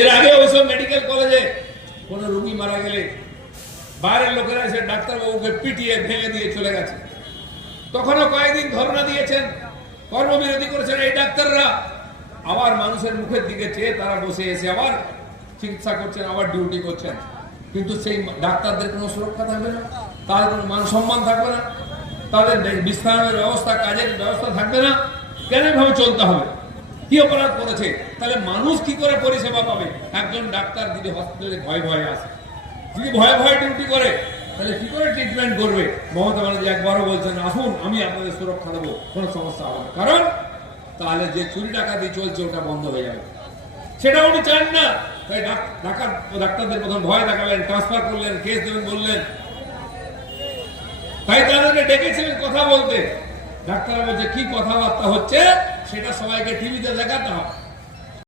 এর আগে ওইসব মেডিকেল কলেজে কোন রোগী মারা গেলে বাইরের লোকেরা এসে ডাক্তারবাবুকে পিটিয়ে ভেঙে দিয়ে চলে গেছে। তখনও কয়েকদিন ধর্ণা দিয়েছেন, কর্মবিরতি করেছেন এই ডাক্তাররা। আবার মানুষের মুখের দিকে চেয়ে তারা বসে এসে আবার চিকিৎসা করছেন, আবার ডিউটি করছেন। কিন্তু সেই ডাক্তারদের কোনো সুরক্ষা থাকবে না, তাদের কোনো মান সম্মান থাকবে না, তাদের বিশ্রামের ব্যবস্থা, কাজের ব্যবস্থা থাকবে না। কেন ভাবে চলতে হবে? কি অপরাধ করেছে? তাহলে মানুষ কি করে পরিষেবা পাবে? একজন ডাক্তার যদি হসপিটালে ভয়ে ভয়ে আসে, যদি ভয়ে ভয়ে ডিউটি করে, তাহলে কি করে ট্রিটমেন্ট করবে? মমতা ব্যানার্জি একবারও বলছেন আসুন আমি আপনাদের সুরক্ষা দেবো, কোনো সমস্যা হবে না। কারণ তাহলে যে চুরি ডাকাতি চলছে ওটা বন্ধ হয়ে যাবে, সেটা উনি চান না। তাই ডাক্তারদের প্রথম ভয় দেখালেন, ট্রান্সফার করলেন, কেস দেবেন বললেন। তাই তাদেরকে ডেকেছিলেন কথা বলতে। ডাক্তাররা বলছে কি কথাবার্তা হচ্ছে সেটা সবাইকে টিভিতে দেখাতে হবে।